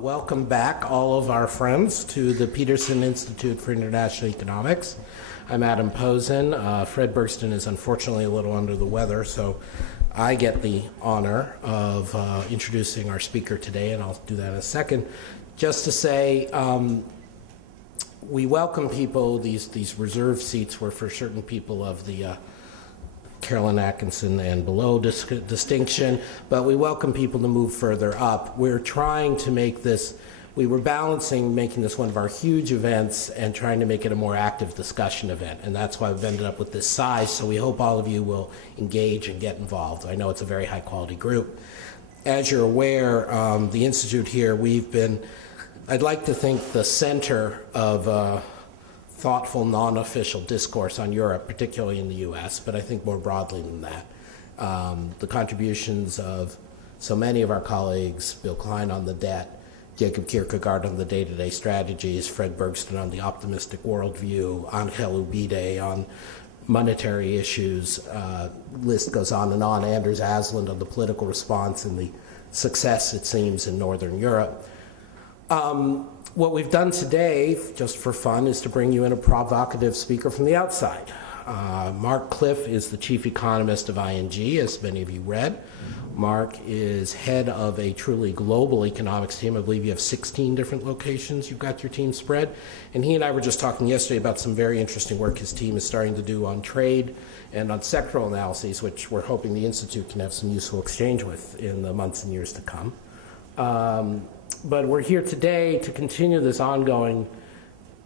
Welcome back, all of our friends, to the Peterson Institute for International Economics. I'm Adam Posen. Fred Bergston is unfortunately a little under the weather, so I get the honor of introducing our speaker today, and I'll do that in a second. Just to say, we welcome people. These reserved seats were for certain people of the Carolyn Atkinson and below distinction, but we welcome people to move further up. We're trying to make this, we were balancing making this one of our huge events and trying to make it a more active discussion event, and that's why we've ended up with this size, so we hope all of you will engage and get involved. I know it's a very high quality group. As you're aware, the Institute here, we've been, I'd like to think, the center of thoughtful, non-official discourse on Europe, particularly in the US, but I think more broadly than that. The contributions of so many of our colleagues, Bill Klein on the debt, Jacob Kierkegaard on the day-to-day strategies, Fred Bergston on the optimistic worldview, Angel Ubide on monetary issues, list goes on, Anders Asland on the political response and the success, it seems, in Northern Europe. What we've done today, just for fun, is to bring you in a provocative speaker from the outside. Mark Cliffe is the chief economist of ING, as many of you read. Mark is head of a truly global economics team. I believe you have 16 different locations you've got your team spread. And he and I were just talking yesterday about some very interesting work his team is starting to do on trade and on sectoral analyses, which we're hoping the Institute can have some useful exchange with in the months and years to come. But we're here today to continue this ongoing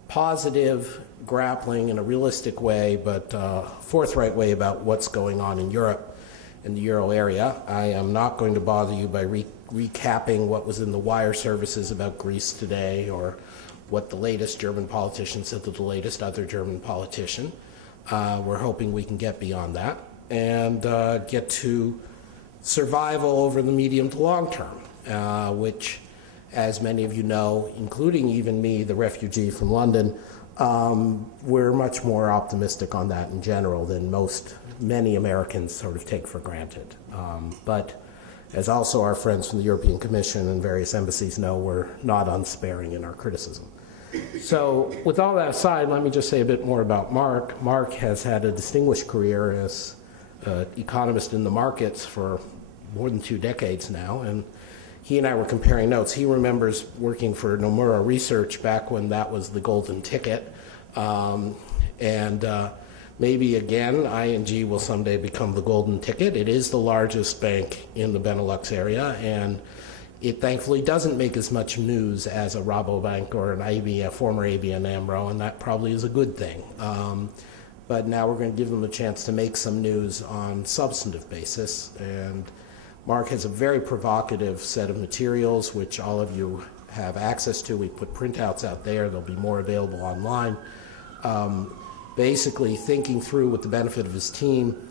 positive grappling in a realistic way, but forthright way about what's going on in Europe and the Euro area. I am not going to bother you by recapping what was in the wire services about Greece today or what the latest German politician said to the latest other German politician. We're hoping we can get beyond that and get to survival over the medium to long term, which, as many of you know, including even me, the refugee from London, we're much more optimistic on that in general than many Americans sort of take for granted. But as also our friends from the European Commission and various embassies know, we're not unsparing in our criticism. So with all that aside, let me just say a bit more about Mark. Mark has had a distinguished career as an economist in the markets for more than 2 decades now, and he and I were comparing notes. He remembers working for Nomura Research back when that was the golden ticket. Maybe again, ING will someday become the golden ticket. It is the largest bank in the Benelux area, and it thankfully doesn't make as much news as a Rabobank or an former ABN AMRO, and that probably is a good thing. But now we're going to give them a chance to make some news on substantive basis. And Mark has a very provocative set of materials, which all of you have access to. We put printouts out there. There'll be more available online. Basically thinking through, with the benefit of his team,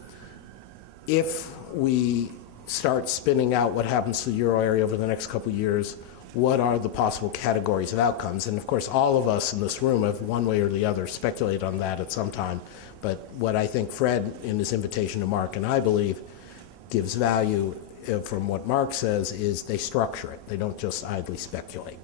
if we start spinning out what happens to the euro area over the next couple of years, what are the possible categories of outcomes? And of course, all of us in this room have one way or the other speculated on that at some time. But what I think Fred, in his invitation to Mark, and I believe, gives value from what Mark says is they structure it. They don't just idly speculate.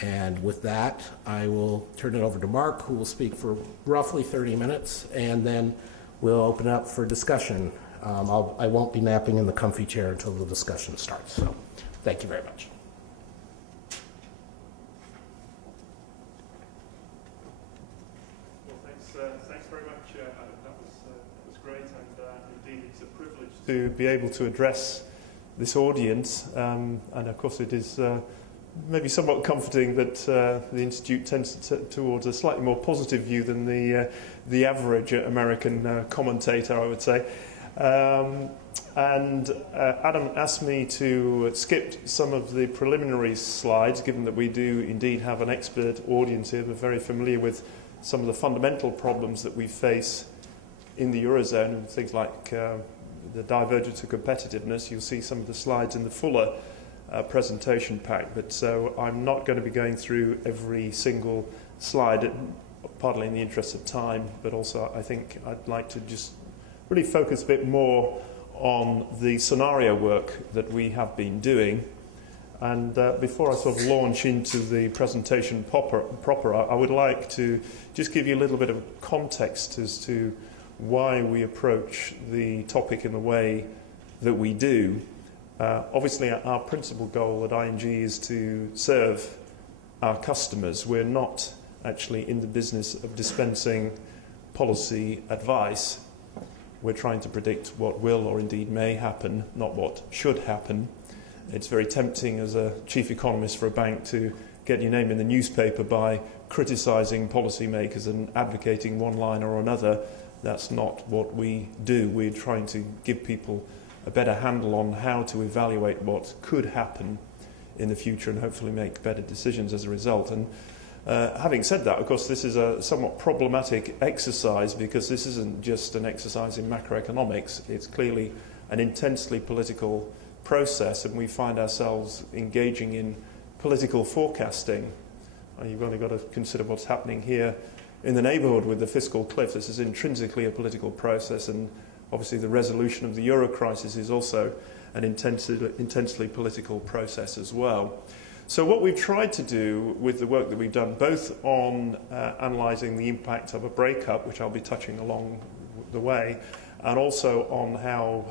And with that, I will turn it over to Mark, who will speak for roughly 30 minutes, and then we'll open up for discussion. I won't be napping in the comfy chair until the discussion starts. So thank you very much. Well, thanks very much, Adam. That was great, and indeed it's a privilege to be able to address this audience, and of course it is maybe somewhat comforting that the Institute tends towards a slightly more positive view than the average American commentator, I would say. Adam asked me to skip some of the preliminary slides, given that we do indeed have an expert audience here. We're very familiar with some of the fundamental problems that we face in the Eurozone, and things like the divergence of competitiveness. You'll see some of the slides in the fuller presentation pack, but so I'm not going to be going through every single slide, partly in the interest of time, but also I think I'd like to just really focus a bit more on the scenario work that we have been doing And before I sort of launch into the presentation proper, I would like to just give you a little bit of context as to why we approach the topic in the way that we do. Obviously, our principal goal at ING is to serve our customers. We're not actually in the business of dispensing policy advice. We're trying to predict what will or indeed may happen, not what should happen. It's very tempting as a chief economist for a bank to get your name in the newspaper by criticising policymakers and advocating one line or another. That's not what we do. We're trying to give people a better handle on how to evaluate what could happen in the future and hopefully make better decisions as a result. And having said that, of course, this is a somewhat problematic exercise because this isn't just an exercise in macroeconomics. It's clearly an intensely political process, and we find ourselves engaging in political forecasting. You've only got to consider what's happening here in the neighbourhood with the fiscal cliff. This is intrinsically a political process, and obviously the resolution of the euro crisis is also an intensely political process as well. So what we've tried to do with the work that we've done, both on analysing the impact of a breakup, which I'll be touching along the way, and also on how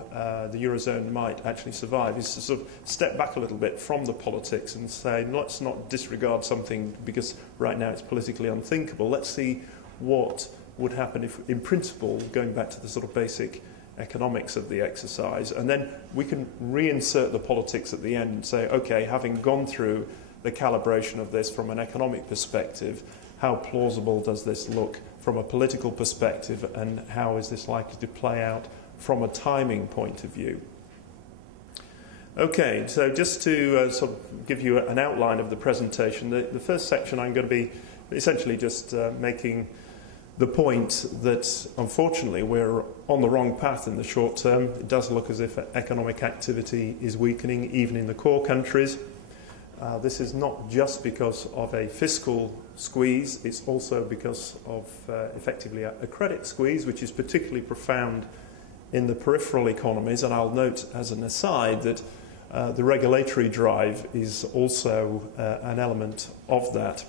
the Eurozone might actually survive, is to sort of step back a little bit from the politics and say, let's not disregard something because right now it's politically unthinkable. Let's see what would happen if, in principle, going back to the sort of basic economics of the exercise, and then we can reinsert the politics at the end and say, okay, having gone through the calibration of this from an economic perspective, how plausible does this look from a political perspective, and how is this likely to play out from a timing point of view? Okay, so just to sort of give you an outline of the presentation, the first section I'm going to be essentially just making the point that, unfortunately, we're on the wrong path in the short term. It does look as if economic activity is weakening, even in the core countries. This is not just because of a fiscal squeeze, it's also because of effectively a credit squeeze, which is particularly profound in the peripheral economies. And I'll note as an aside that the regulatory drive is also an element of that.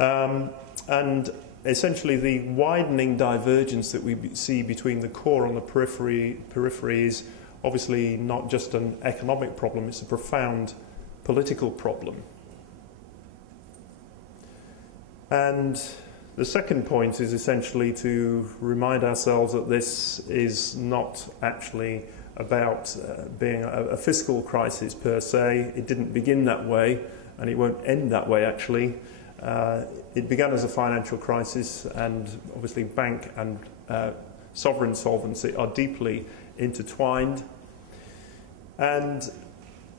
And essentially the widening divergence that we see between the core and the periphery is obviously not just an economic problem, it's a profound political problem. And the second point is essentially to remind ourselves that this is not actually about being a fiscal crisis per se. It didn't begin that way, and it won't end that way actually. It began as a financial crisis, and obviously bank and sovereign solvency are deeply intertwined. And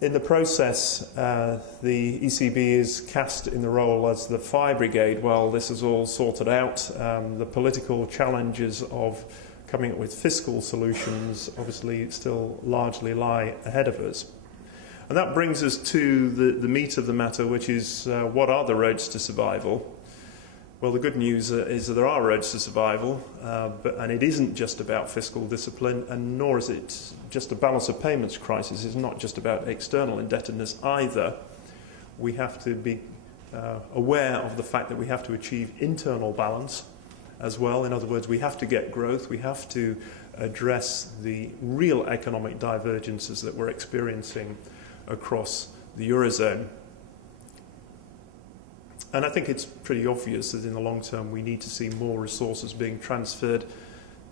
in the process, the ECB is cast in the role as the fire brigade while this is all sorted out. The political challenges of coming up with fiscal solutions obviously still largely lie ahead of us. And that brings us to the meat of the matter, which is what are the roads to survival? Well, the good news is that there are roads to survival, and it isn't just about fiscal discipline, and nor is it just a balance of payments crisis. It's not just about external indebtedness either. We have to be aware of the fact that we have to achieve internal balance as well. In other words, we have to get growth. We have to address the real economic divergences that we're experiencing across the Eurozone. And I think it's pretty obvious that in the long term we need to see more resources being transferred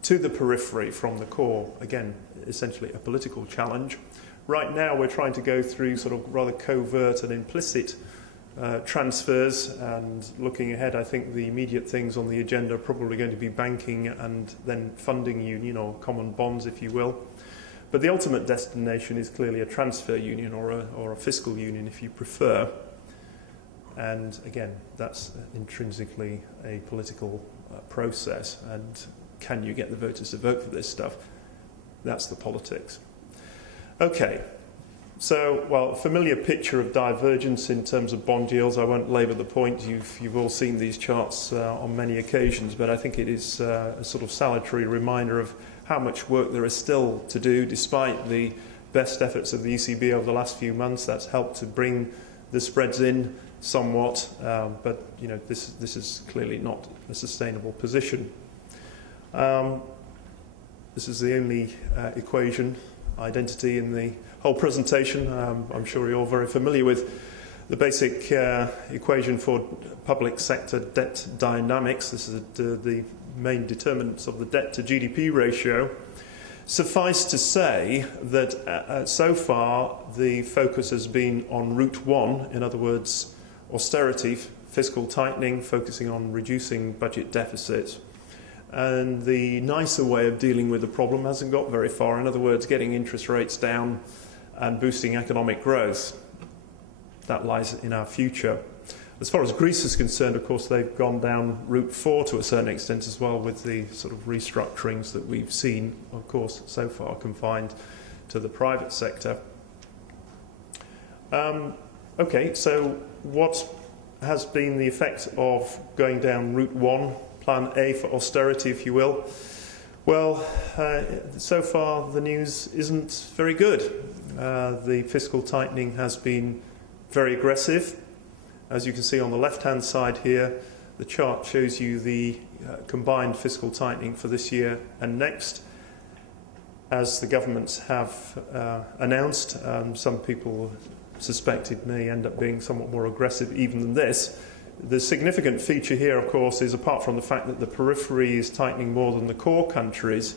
to the periphery from the core. Again, essentially a political challenge. Right now we're trying to go through sort of rather covert and implicit transfers, and looking ahead I think the immediate things on the agenda are probably going to be banking and then funding union, or common bonds if you will. But the ultimate destination is clearly a transfer union, or a fiscal union if you prefer. And again, that's intrinsically a political process. And can you get the voters to vote for this stuff? That's the politics. Okay, so, well, familiar picture of divergence in terms of bond yields. I won't labour the point. You've all seen these charts on many occasions, but I think it is a sort of salutary reminder of how much work there is still to do, despite the best efforts of the ECB over the last few months. That's helped to bring the spreads in somewhat, but you know, this is clearly not a sustainable position. This is the only equation identity in the whole presentation. I'm sure you're all very familiar with the basic equation for public sector debt dynamics. This is the main determinants of the debt to GDP ratio. Suffice to say that so far the focus has been on route one, in other words, austerity, fiscal tightening, focusing on reducing budget deficits. And the nicer way of dealing with the problem hasn't got very far, in other words, getting interest rates down and boosting economic growth. That lies in our future. As far as Greece is concerned, of course, they've gone down route 4 to a certain extent as well, with the sort of restructurings that we've seen, of course, so far confined to the private sector. Okay, so what has been the effect of going down route 1, plan A for austerity, if you will? Well, so far the news isn't very good. The fiscal tightening has been very aggressive. As you can see on the left-hand side here, the chart shows you the combined fiscal tightening for this year and next. As the governments have announced, some people suspect it may end up being somewhat more aggressive even than this. The significant feature here, of course, is apart from the fact that the periphery is tightening more than the core countries,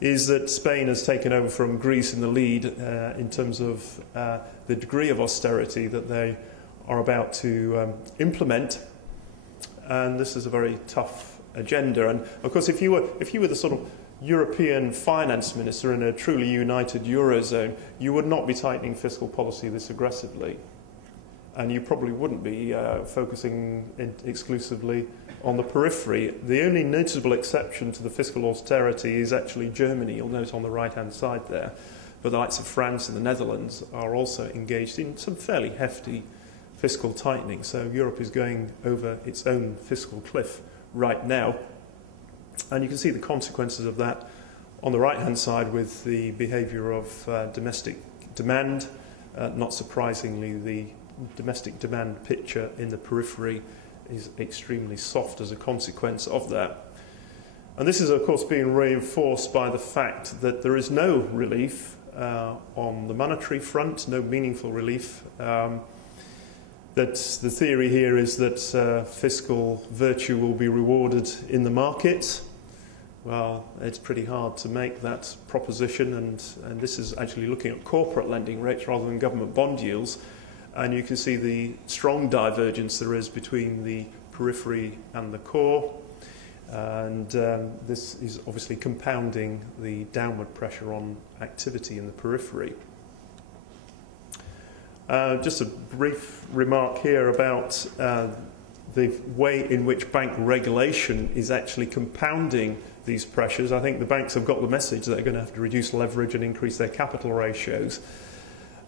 is that Spain has taken over from Greece in the lead in terms of the degree of austerity that they are about to implement. And this is a very tough agenda. And of course, if you were the sort of European finance minister in a truly united Eurozone, you would not be tightening fiscal policy this aggressively. And you probably wouldn't be focusing exclusively on the periphery. The only noticeable exception to the fiscal austerity is actually Germany. You'll note on the right-hand side there. But the likes of France and the Netherlands are also engaged in some fairly hefty fiscal tightening. So Europe is going over its own fiscal cliff right now. And you can see the consequences of that on the right-hand side with the behaviour of domestic demand. Not surprisingly, the domestic demand picture in the periphery is extremely soft as a consequence of that. And this is, of course, being reinforced by the fact that there is no relief on the monetary front, no meaningful relief. That the theory here is that fiscal virtue will be rewarded in the markets. Well, it's pretty hard to make that proposition, and this is actually looking at corporate lending rates rather than government bond yields. And you can see the strong divergence there is between the periphery and the core. And this is obviously compounding the downward pressure on activity in the periphery. Just a brief remark here about the way in which bank regulation is actually compounding these pressures. I think the banks have got the message that they're going to have to reduce leverage and increase their capital ratios.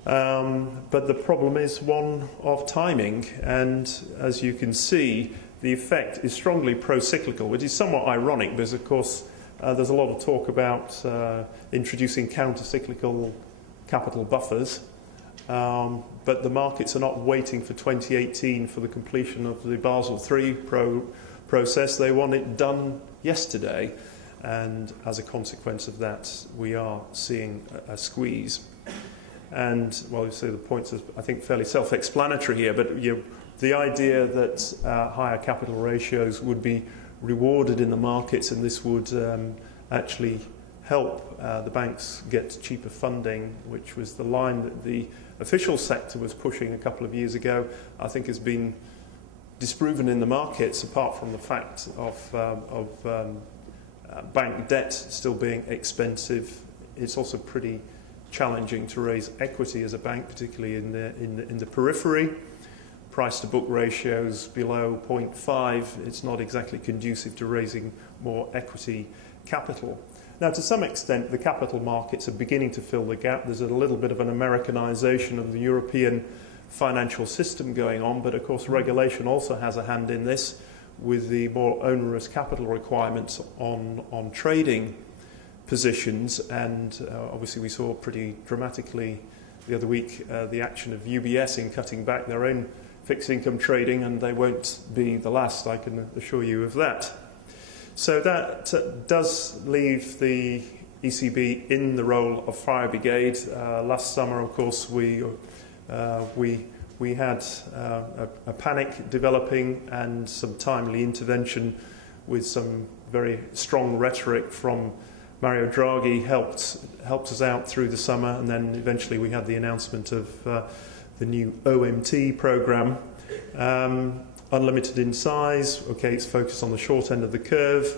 But the problem is one of timing, and as you can see, the effect is strongly pro-cyclical, which is somewhat ironic because, of course, there's a lot of talk about introducing counter-cyclical capital buffers, but the markets are not waiting for 2018 for the completion of the Basel III process. They want it done yesterday, and as a consequence of that, we are seeing a squeeze. And, well, you see the points are, I think, fairly self-explanatory here, but the idea that higher capital ratios would be rewarded in the markets and this would actually help the banks get cheaper funding, which was the line that the official sector was pushing a couple of years ago, I think has been disproven in the markets, apart from the fact of bank debt still being expensive. It's also pretty challenging to raise equity as a bank, particularly in the periphery. Price-to-book ratios below 0.5, it's not exactly conducive to raising more equity capital. Now, to some extent, the capital markets are beginning to fill the gap. There's a little bit of an Americanization of the European financial system going on, but of course regulation also has a hand in this with the more onerous capital requirements on trading. positions, and obviously we saw pretty dramatically the other week the action of UBS in cutting back their own fixed income trading, and they won't be the last, I can assure you of that. So that does leave the ECB in the role of fire brigade. Last summer, of course, we had a panic developing, and some timely intervention with some very strong rhetoric from Mario Draghi helped us out through the summer, and then eventually we had the announcement of the new OMT programme. Unlimited in size, okay, it's focused on the short end of the curve.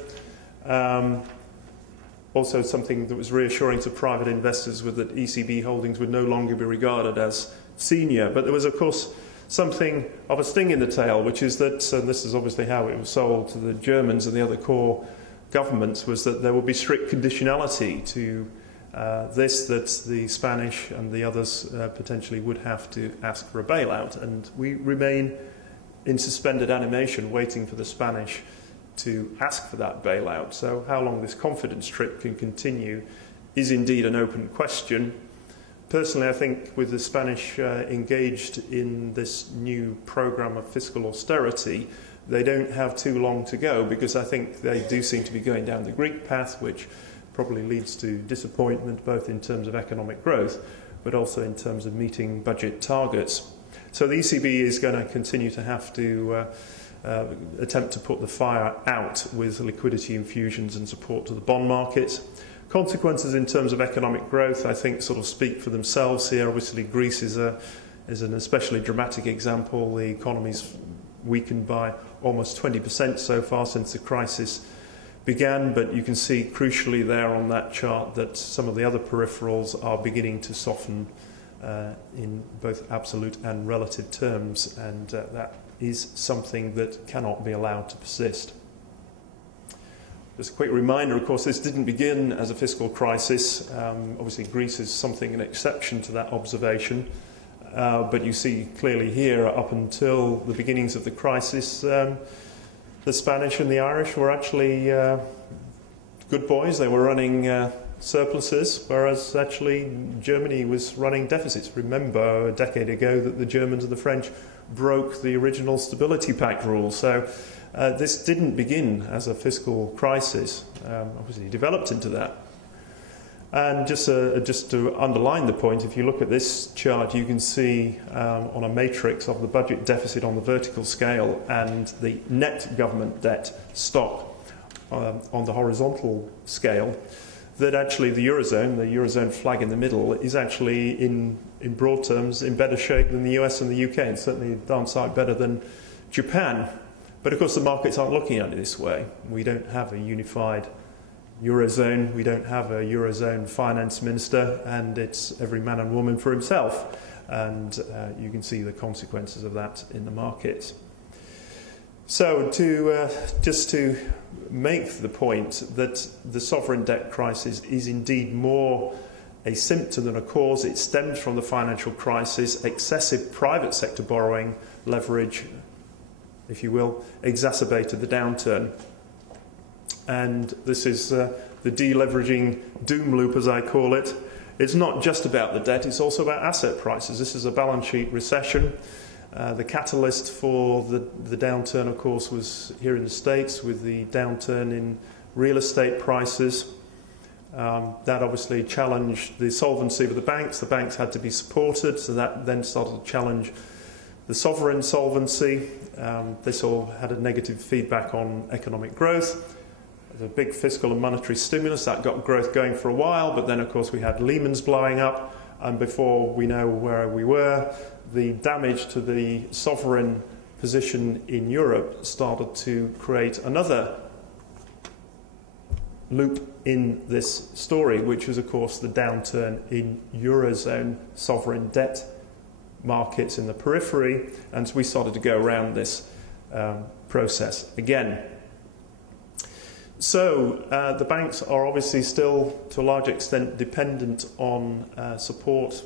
Also something that was reassuring to private investors was that ECB holdings would no longer be regarded as senior. But there was, of course, something of a sting in the tail, which is that, and this is obviously how it was sold to the Germans and the other core governments, was that there would be strict conditionality to this, that the Spanish and the others potentially would have to ask for a bailout. And we remain in suspended animation waiting for the Spanish to ask for that bailout. So how long this confidence trip can continue is indeed an open question. Personally, I think with the Spanish engaged in this new programme of fiscal austerity, they don't have too long to go, because I think they do seem to be going down the Greek path, which probably leads to disappointment both in terms of economic growth but also in terms of meeting budget targets. So the ECB is going to continue to have to attempt to put the fire out with liquidity infusions and support to the bond market. Consequences in terms of economic growth, I think, sort of speak for themselves here. Obviously, Greece is an especially dramatic example. The economy's weakened by almost 20% so far since the crisis began, but you can see crucially there on that chart that some of the other peripherals are beginning to soften in both absolute and relative terms, and that is something that cannot be allowed to persist. Just a quick reminder, of course, this didn't begin as a fiscal crisis. Obviously, Greece is an exception to that observation. But you see clearly here, up until the beginnings of the crisis, the Spanish and the Irish were actually good boys. They were running surpluses, whereas actually Germany was running deficits. Remember a decade ago that the Germans and the French broke the original Stability Pact rules. So this didn't begin as a fiscal crisis. Obviously, it developed into that. And just to underline the point, if you look at this chart, you can see on a matrix of the budget deficit on the vertical scale and the net government debt stock on the horizontal scale, that actually the Eurozone flag in the middle, is actually in broad terms in better shape than the US and the UK, and certainly a darn sight better than Japan. But of course the markets aren't looking at it this way. We don't have a unified Eurozone, we don't have a Eurozone finance minister, and it's every man and woman for himself. And you can see the consequences of that in the market. So just to make the point that the sovereign debt crisis is indeed more a symptom than a cause. It stems from the financial crisis. Excessive private sector borrowing, leverage, if you will, exacerbated the downturn. And this is the deleveraging doom loop, as I call it. It's not just about the debt, it's also about asset prices. This is a balance sheet recession. The catalyst for the downturn, of course, was here in the States with the downturn in real estate prices. That obviously challenged the solvency of the banks. The banks had to be supported, so that then started to challenge the sovereign solvency. This all had a negative feedback on economic growth. The big fiscal and monetary stimulus, that got growth going for a while, but then of course we had Lehman's blowing up, and before we know where we were, the damage to the sovereign position in Europe started to create another loop in this story, which was of course the downturn in Eurozone sovereign debt markets in the periphery, and so we started to go around this process again. So the banks are obviously still, to a large extent, dependent on support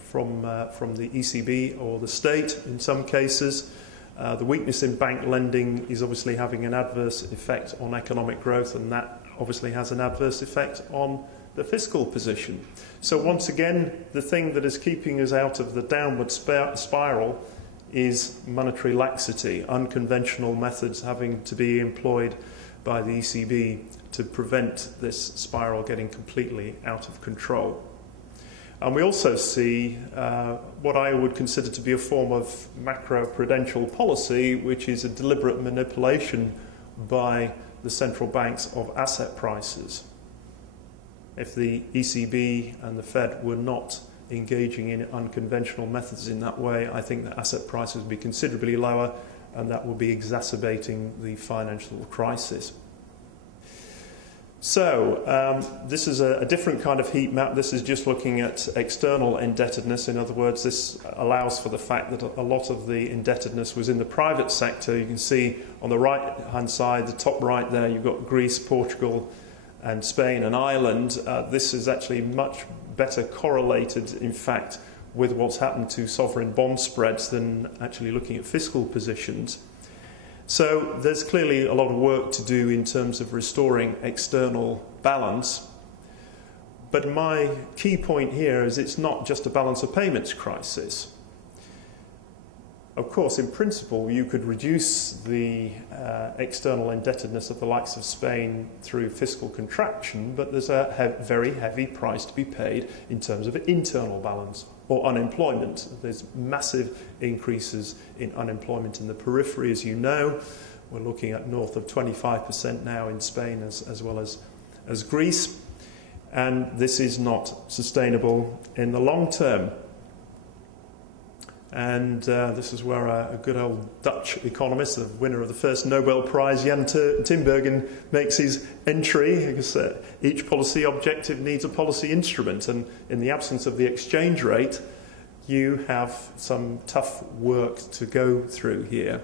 from the ECB or the state in some cases. The weakness in bank lending is obviously having an adverse effect on economic growth, and that obviously has an adverse effect on the fiscal position. So once again, the thing that is keeping us out of the downward spiral is monetary laxity, unconventional methods having to be employed by the ECB to prevent this spiral getting completely out of control. And we also see what I would consider to be a form of macro-prudential policy, which is a deliberate manipulation by the central banks of asset prices. If the ECB and the Fed were not engaging in unconventional methods in that way, I think that asset prices would be considerably lower, and that would be exacerbating the financial crisis. So this is a different kind of heat map. This is just looking at external indebtedness. In other words, this allows for the fact that a lot of the indebtedness was in the private sector. You can see on the right-hand side, the top right there, you've got Greece, Portugal, and Spain and Ireland. This is actually much better correlated, in fact, with what's happened to sovereign bond spreads than actually looking at fiscal positions. So there's clearly a lot of work to do in terms of restoring external balance. But my key point here is it's not just a balance of payments crisis. Of course, in principle, you could reduce the external indebtedness of the likes of Spain through fiscal contraction, but there's a very heavy price to be paid in terms of internal balance or unemployment. There's massive increases in unemployment in the periphery, as you know. We're looking at north of 25% now in Spain as well as Greece. And this is not sustainable in the long term. And this is where a good old Dutch economist, the winner of the first Nobel Prize, Jan Tinbergen, makes his entry, because each policy objective needs a policy instrument, and in the absence of the exchange rate, you have some tough work to go through here.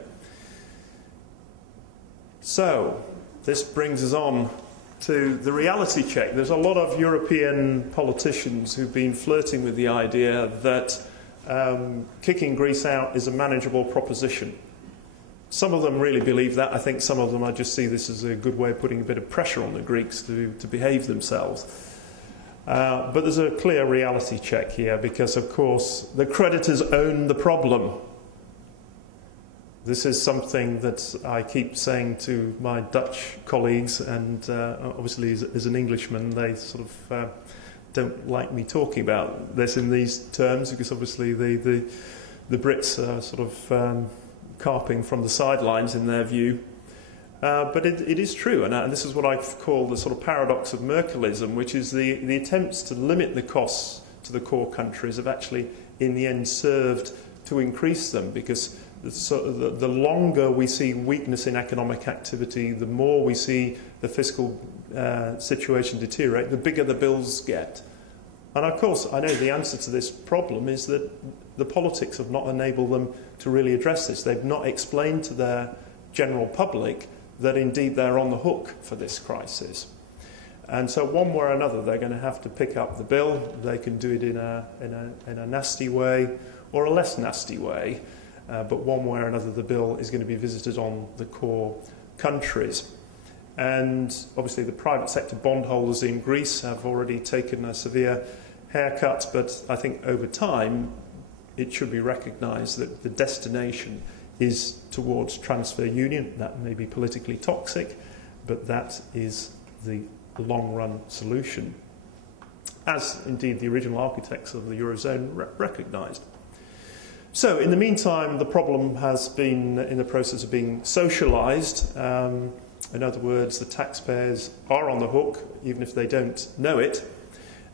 So, this brings us on to the reality check. There's a lot of European politicians who've been flirting with the idea that kicking Greece out is a manageable proposition. Some of them really believe that. I think some of them, I just see this as a good way of putting a bit of pressure on the Greeks to behave themselves. But there's a clear reality check here because, of course, the creditors own the problem. This is something that I keep saying to my Dutch colleagues, and obviously as an Englishman, they sort of don't like me talking about this in these terms, because obviously the Brits are sort of carping from the sidelines in their view. But it is true, and this is what I call the sort of paradox of Merkelism, which is the attempts to limit the costs to the core countries have actually, in the end, served to increase them, because the longer we see weakness in economic activity, the more we see the fiscal situation deteriorate, the bigger the bills get. And of course, I know the answer to this problem is that the politics have not enabled them to really address this. They've not explained to their general public that indeed they're on the hook for this crisis. And so one way or another, they're going to have to pick up the bill. They can do it in a nasty way or a less nasty way. But one way or another, the bill is going to be visited on the core countries. And obviously the private sector bondholders in Greece have already taken a severe haircut, but I think over time it should be recognised that the destination is towards transfer union. That may be politically toxic, but that is the long-run solution, as indeed the original architects of the Eurozone recognised. So in the meantime, the problem has been in the process of being socialised. In other words, the taxpayers are on the hook, even if they don't know it.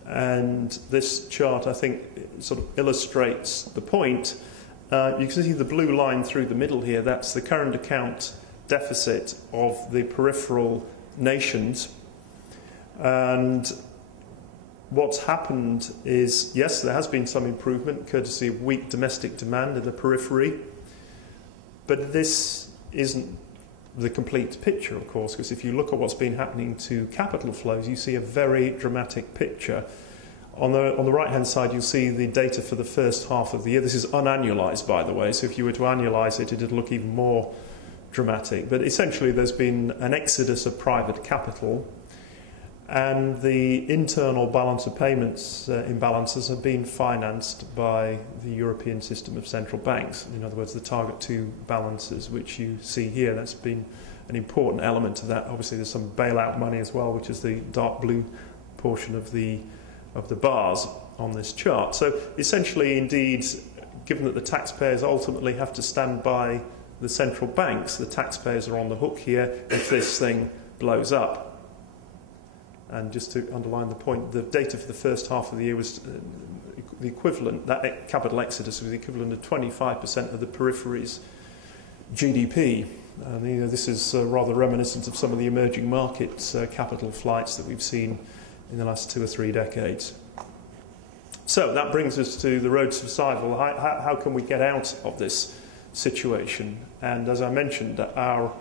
And this chart, I think, sort of illustrates the point. You can see the blue line through the middle here. That's the current account deficit of the peripheral nations. And what's happened is, yes, there has been some improvement, courtesy of weak domestic demand in the periphery. But this isn't the complete picture, of course, because if you look at what's been happening to capital flows, you see a very dramatic picture. On the right-hand side, you'll see the data for the first half of the year. This is unannualized, by the way, so if you were to annualize it, it'd look even more dramatic. But essentially, there's been an exodus of private capital And the internal balance of payments imbalances have been financed by the European system of central banks. In other words, the target 2 balances, which you see here, that's been an important element of that. Obviously, there's some bailout money as well, which is the dark blue portion of the bars on this chart. So essentially, indeed, given that the taxpayers ultimately have to stand by the central banks, the taxpayers are on the hook here if this thing blows up. And just to underline the point, the data for the first half of the year was the equivalent, that capital exodus was the equivalent of 25% of the periphery's GDP. And this is rather reminiscent of some of the emerging markets capital flights that we've seen in the last 2 or 3 decades. So that brings us to the road to survival. How can we get out of this situation? And as I mentioned, our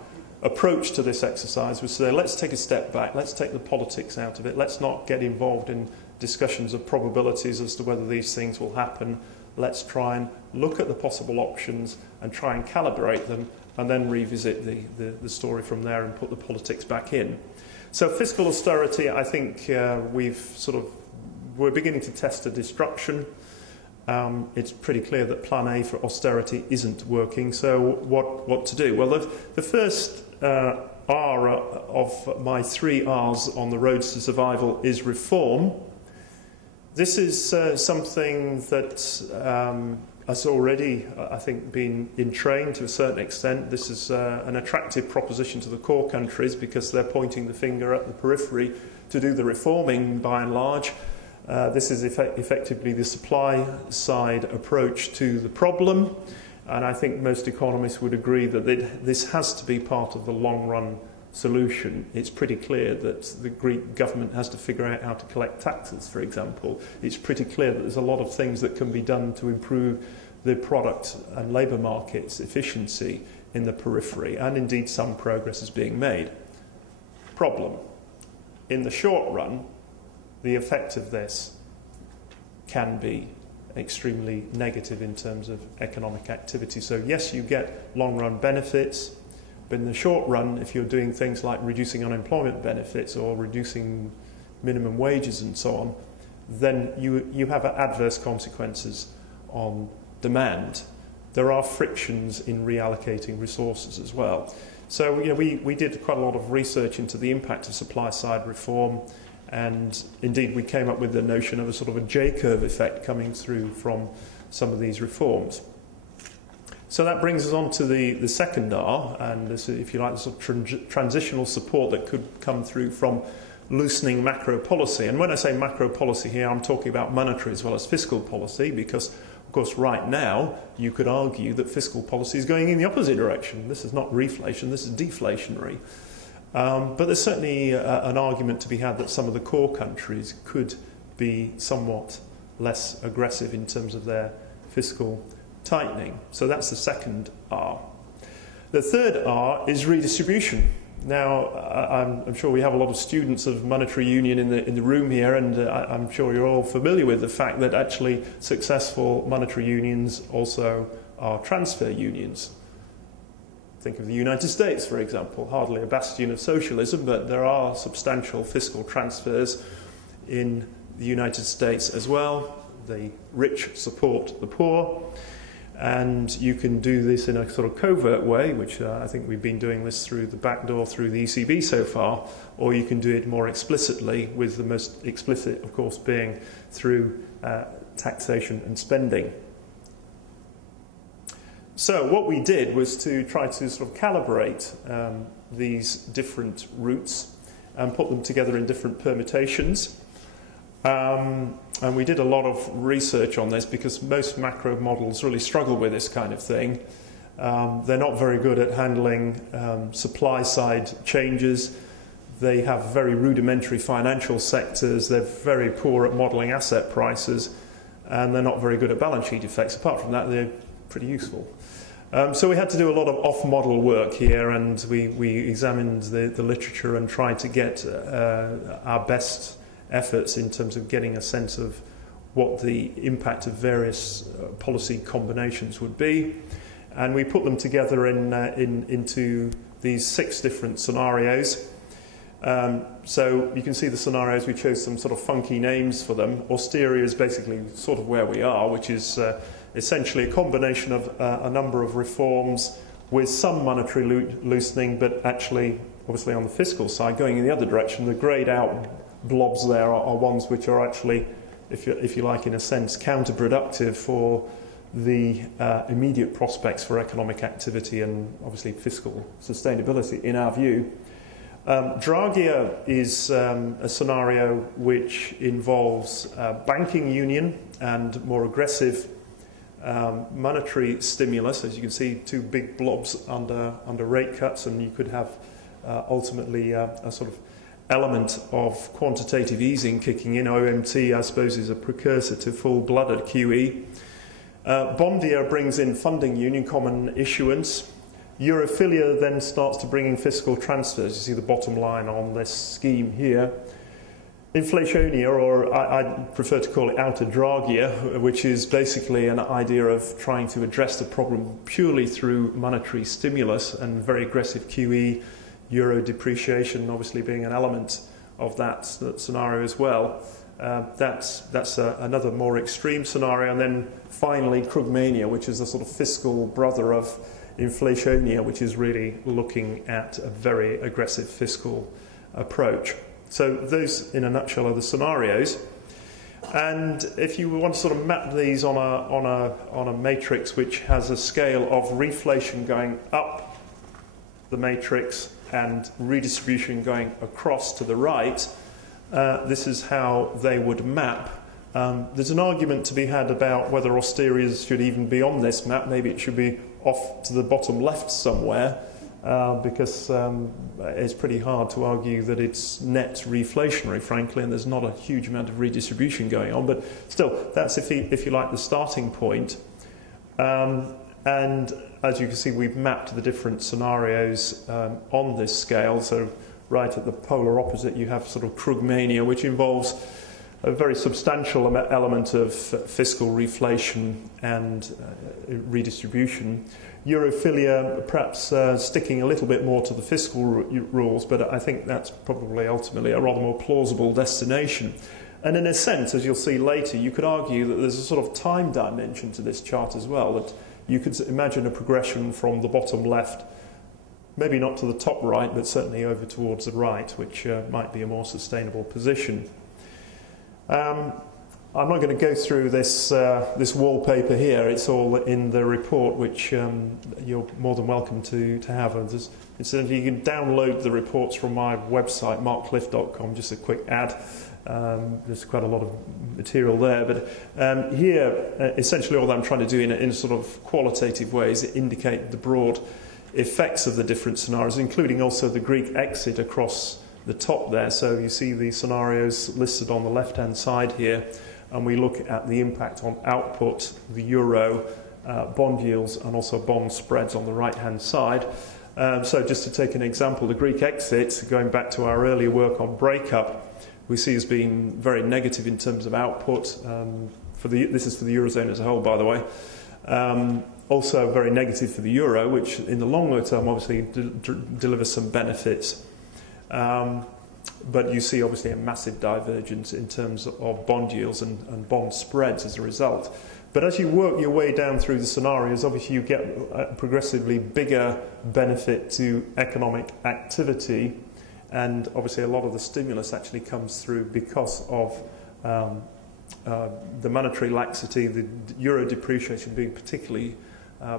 approach to this exercise was to say, let's take a step back, let's take the politics out of it, let's not get involved in discussions of probabilities as to whether these things will happen. Let's try and look at the possible options and try and calibrate them, and then revisit the story from there and put the politics back in. So fiscal austerity, I think we're beginning to test a destruction. It's pretty clear that Plan A for austerity isn't working. So what to do? Well, the first R of my 3 R's on the road to survival is reform. This is something that has already, I think, been in train to a certain extent. This is an attractive proposition to the core countries because they're pointing the finger at the periphery to do the reforming by and large. This is effectively the supply side approach to the problem, and I think most economists would agree that this has to be part of the long run solution. It's pretty clear that the Greek government has to figure out how to collect taxes, for example. It's pretty clear that there's a lot of things that can be done to improve the product and labour market's efficiency in the periphery, and indeed some progress is being made. Problem. In the short run, the effect of this can be extremely negative in terms of economic activity. So yes, you get long-run benefits, but in the short run, if you're doing things like reducing unemployment benefits or reducing minimum wages and so on, then you have adverse consequences on demand. There are frictions in reallocating resources as well. So we did quite a lot of research into the impact of supply-side reform. And indeed, we came up with the notion of a sort of a J-curve effect coming through from some of these reforms. So that brings us on to the second R, and this, if you like, the sort of transitional support that could come through from loosening macro policy. And when I say macro policy here, I'm talking about monetary as well as fiscal policy, because, of course, right now, you could argue that fiscal policy is going in the opposite direction. This is not reflation, this is deflationary. But there's certainly an argument to be had that some of the core countries could be somewhat less aggressive in terms of their fiscal tightening. So that's the second R. The third R is redistribution. Now, I'm sure we have a lot of students of monetary union in the room here, and I'm sure you're all familiar with the fact that actually successful monetary unions also are transfer unions. Think of the United States, for example, hardly a bastion of socialism, but there are substantial fiscal transfers in the United States as well. The rich support the poor, and you can do this in a sort of covert way, which I think we've been doing this through the back door through the ECB so far, or you can do it more explicitly, with the most explicit, of course, being through taxation and spending. So what we did was to try to sort of calibrate these different routes and put them together in different permutations. And we did a lot of research on this because most macro models really struggle with this kind of thing. They're not very good at handling supply-side changes. They have very rudimentary financial sectors. They're very poor at modelling asset prices. And they're not very good at balance sheet effects. Apart from that, they're pretty useful. So we had to do a lot of off-model work here, and we examined the literature and tried to get our best efforts in terms of getting a sense of what the impact of various policy combinations would be. And we put them together into these 6 different scenarios. So you can see the scenarios, we chose some sort of funky names for them. Austerity is basically sort of where we are, which is essentially a combination of a number of reforms with some monetary loosening, but actually, obviously on the fiscal side, going in the other direction. The greyed out blobs there are ones which are actually, if you like, in a sense, counterproductive for the immediate prospects for economic activity and obviously fiscal sustainability, in our view. Draghia is a scenario which involves banking union and more aggressive monetary stimulus. As you can see, two big blobs under rate cuts, and you could have ultimately a sort of element of quantitative easing kicking in. OMT, I suppose, is a precursor to full-blooded QE. Bondia brings in funding union, common issuance. Europhilia then starts to bring in fiscal transfers. You see the bottom line on this scheme here. Inflationia, or I prefer to call it autodraghia, which is basically an idea of trying to address the problem purely through monetary stimulus and very aggressive QE, euro depreciation obviously being an element of that scenario as well. That's another more extreme scenario. And then finally Krugmania, which is the sort of fiscal brother of inflationia, which is really looking at a very aggressive fiscal approach. So those, in a nutshell, are the scenarios. And if you want to sort of map these on a matrix which has a scale of reflation going up the matrix and redistribution going across to the right, this is how they would map. There's an argument to be had about whether austerity should even be on this map. Maybe it should be off to the bottom left somewhere, because it's pretty hard to argue that it's net reflationary, frankly, and there's not a huge amount of redistribution going on. But still, that's, if you like, the starting point. And as you can see, we've mapped the different scenarios on this scale. So right at the polar opposite, you have sort of Krugmania, which involves a very substantial element of fiscal reflation and redistribution. Europhilia, perhaps sticking a little bit more to the fiscal rules, but I think that's probably ultimately a rather more plausible destination. And in a sense, as you'll see later, you could argue that there's a sort of time dimension to this chart as well, that you could imagine a progression from the bottom left, maybe not to the top right, but certainly over towards the right, which might be a more sustainable position. I'm not going to go through this wallpaper here. It's all in the report, which you're more than welcome to have. And incidentally, you can download the reports from my website, markcliffe.com. Just a quick ad. There's quite a lot of material there. But here, essentially all I'm trying to do in sort of qualitative ways is indicate the broad effects of the different scenarios, including also the Greek exit across the top there. So you see the scenarios listed on the left-hand side here, and we look at the impact on output, the euro, bond yields, and also bond spreads on the right-hand side. So just to take an example, the Greek exit, going back to our earlier work on breakup, we see as being very negative in terms of output. This is for the Eurozone as a whole, by the way. Also very negative for the euro, which in the longer term obviously delivers some benefits. But you see obviously a massive divergence in terms of bond yields and bond spreads as a result. But as you work your way down through the scenarios, obviously you get a progressively bigger benefit to economic activity, and obviously a lot of the stimulus actually comes through because of the monetary laxity, the euro depreciation being particularly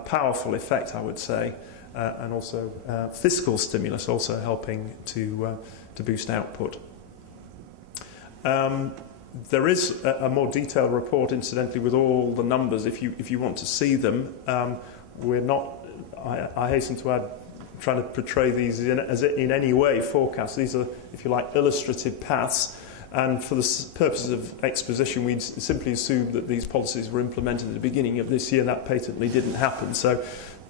powerful effect, I would say. And also fiscal stimulus also helping to boost output. There is a more detailed report, incidentally, with all the numbers if you want to see them. We're not, I hasten to add, trying to portray these as in any way forecasts. These are, if you like, illustrative paths. And for the purposes of exposition, we simply assume that these policies were implemented at the beginning of this year. That patently didn't happen. So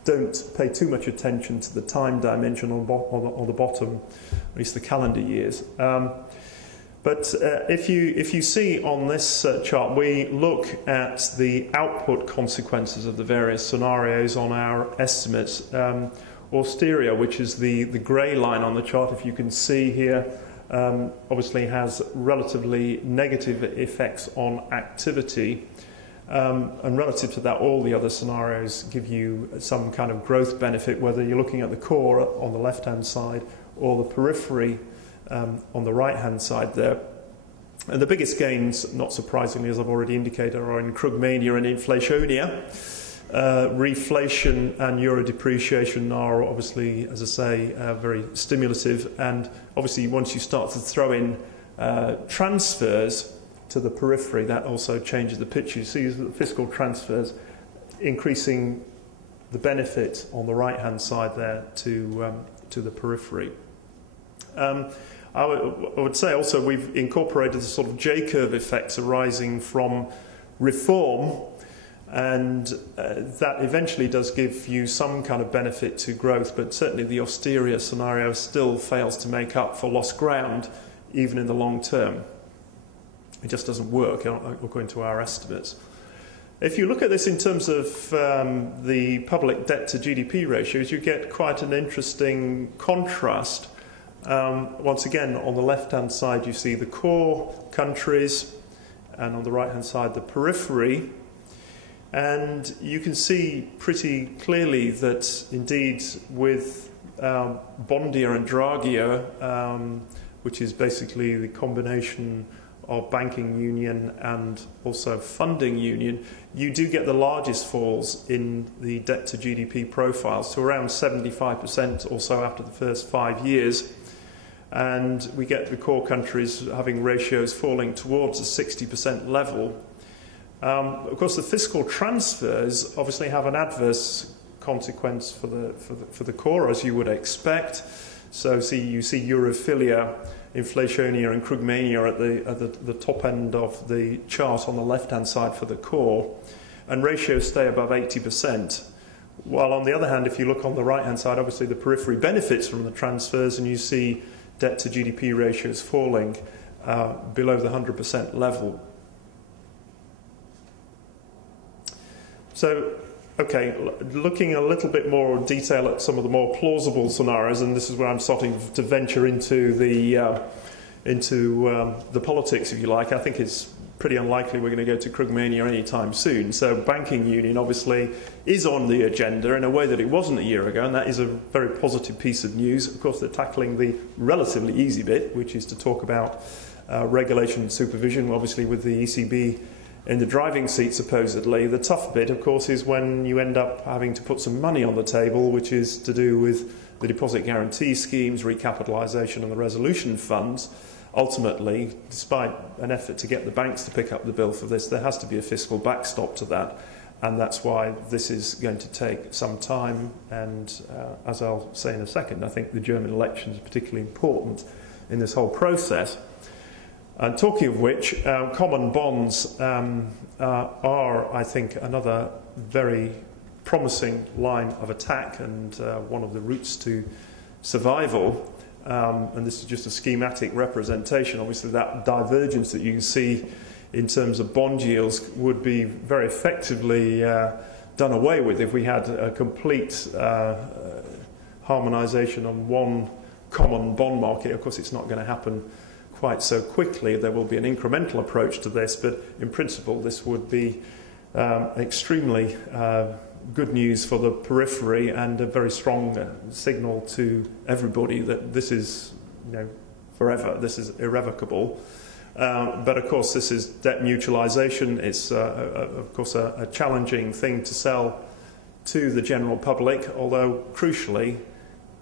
don't pay too much attention to the time dimension on the bottom, at least the calendar years. But if you see on this chart, we look at the output consequences of the various scenarios on our estimates. Austeria, which is the grey line on the chart, if you can see here, obviously has relatively negative effects on activity. And relative to that, all the other scenarios give you some kind of growth benefit, whether you're looking at the core on the left-hand side or the periphery on the right-hand side there. And the biggest gains, not surprisingly, as I've already indicated, are in Krugmania and Inflationia. Reflation and euro depreciation are obviously, as I say, very stimulative. And obviously, once you start to throw in transfers to the periphery, that also changes the picture. You see the fiscal transfers increasing the benefit on the right-hand side there to the periphery. I would say also we've incorporated the sort of J-curve effects arising from reform, and that eventually does give you some kind of benefit to growth, but certainly the Austeria scenario still fails to make up for lost ground, even in the long term. It just doesn't work according to our estimates. If you look at this in terms of the public debt to GDP ratios, you get quite an interesting contrast. Once again, on the left-hand side, you see the core countries, and on the right-hand side, the periphery. And you can see pretty clearly that, indeed, with Bondia and Draghia, which is basically the combination of banking union and also funding union, you do get the largest falls in the debt to GDP profiles to around 75% or so after the first 5 years. And we get the core countries having ratios falling towards the 60% level. Of course, the fiscal transfers obviously have an adverse consequence for the core, as you would expect. So you see Europhilia, Inflationia and Krugmania at the top end of the chart on the left-hand side for the core, and ratios stay above 80%. While on the other hand, if you look on the right-hand side, obviously the periphery benefits from the transfers, and you see debt to GDP ratios falling below the 100% level. So, okay, looking a little bit more detail at some of the more plausible scenarios, and this is where I'm starting to venture into the politics, if you like. I think it's pretty unlikely we're going to go to Krugmania anytime soon. So banking union obviously is on the agenda in a way that it wasn't a year ago, and that is a very positive piece of news. Of course, they're tackling the relatively easy bit, which is to talk about regulation and supervision, obviously with the ECB in the driving seat, supposedly. The tough bit, of course, is when you end up having to put some money on the table, which is to do with the deposit guarantee schemes, recapitalisation and the resolution funds. Ultimately, despite an effort to get the banks to pick up the bill for this, there has to be a fiscal backstop to that. And that's why this is going to take some time. And as I'll say in a second, I think the German election is particularly important in this whole process. And talking of which, common bonds are, I think, another very promising line of attack and one of the routes to survival. And this is just a schematic representation. Obviously, that divergence that you can see in terms of bond yields would be very effectively done away with if we had a complete harmonisation on one common bond market. Of course, it's not going to happen quite so quickly. There will be an incremental approach to this, but in principle, this would be extremely good news for the periphery and a very strong signal to everybody that this is, forever. This is irrevocable. But of course, this is debt mutualisation. It's of course a challenging thing to sell to the general public. Although crucially,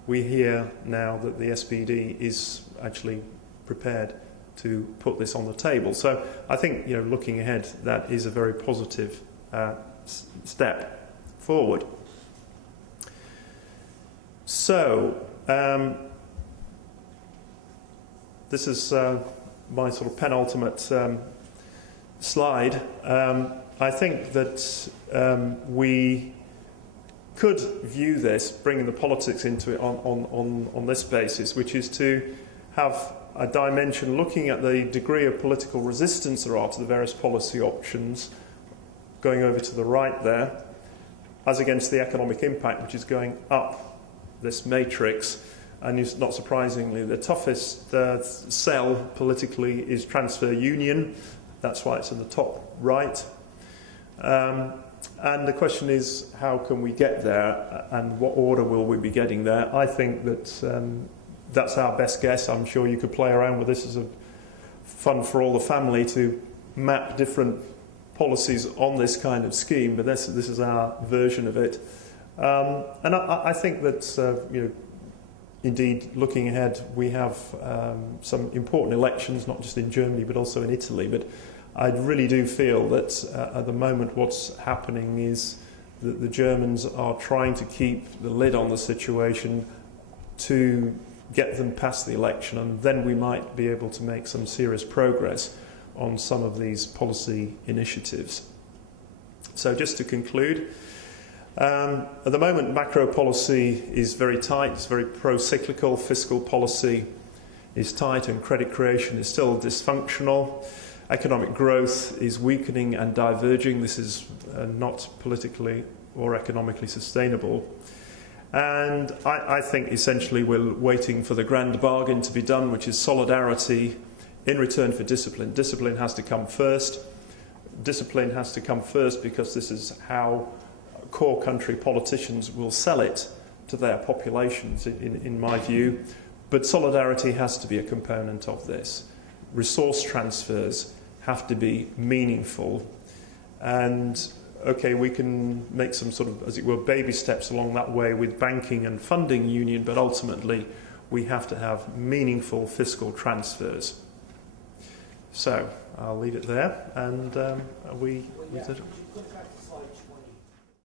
we hear now that the SPD is actually prepared to put this on the table. So I think, looking ahead, that is a very positive step forward. So this is my sort of penultimate slide. I think that we could view this, bringing the politics into it on this basis, which is to have a dimension looking at the degree of political resistance there are to the various policy options, going over to the right there, as against the economic impact, which is going up this matrix. And not surprisingly, the toughest sell politically is transfer union. That's why it's in the top right. And the question is, how can we get there, and what order will we be getting there? I think that that's our best guess. I'm sure you could play around with this as a fun for all the family to map different policies on this kind of scheme, but this is our version of it. And I think that, indeed, looking ahead, we have some important elections, not just in Germany, but also in Italy. But I really do feel that at the moment what's happening is that the Germans are trying to keep the lid on the situation to get them past the election, and then we might be able to make some serious progress on some of these policy initiatives. So just to conclude, at the moment macro policy is very tight, it's very pro-cyclical, fiscal policy is tight, and credit creation is still dysfunctional. Economic growth is weakening and diverging. This is not politically or economically sustainable. And I think essentially we're waiting for the grand bargain to be done, which is solidarity in return for discipline. Discipline has to come first. Discipline has to come first because this is how core country politicians will sell it to their populations, in my view. But solidarity has to be a component of this. Resource transfers have to be meaningful. And, okay, we can make some sort of, as it were, baby steps along that way with banking and funding union, but ultimately we have to have meaningful fiscal transfers. So I'll leave it there, and we...